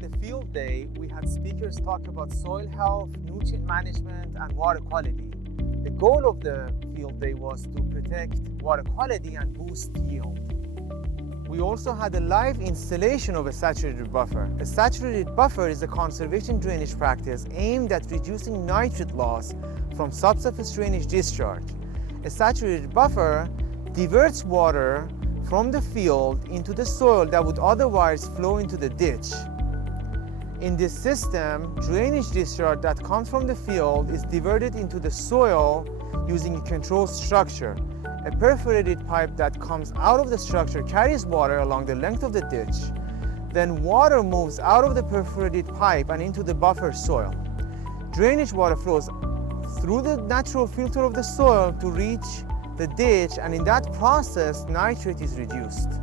At the field day, we had speakers talk about soil health, nutrient management, and water quality. The goal of the field day was to protect water quality and boost yield. We also had a live installation of a saturated buffer. A saturated buffer is a conservation drainage practice aimed at reducing nitrate loss from subsurface drainage discharge. A saturated buffer diverts water from the field into the soil that would otherwise flow into the ditch. In this system, drainage discharge that comes from the field is diverted into the soil using a controlled structure. A perforated pipe that comes out of the structure carries water along the length of the ditch. Then water moves out of the perforated pipe and into the buffer soil. Drainage water flows through the natural filter of the soil to reach the ditch, and in that process, nitrate is reduced.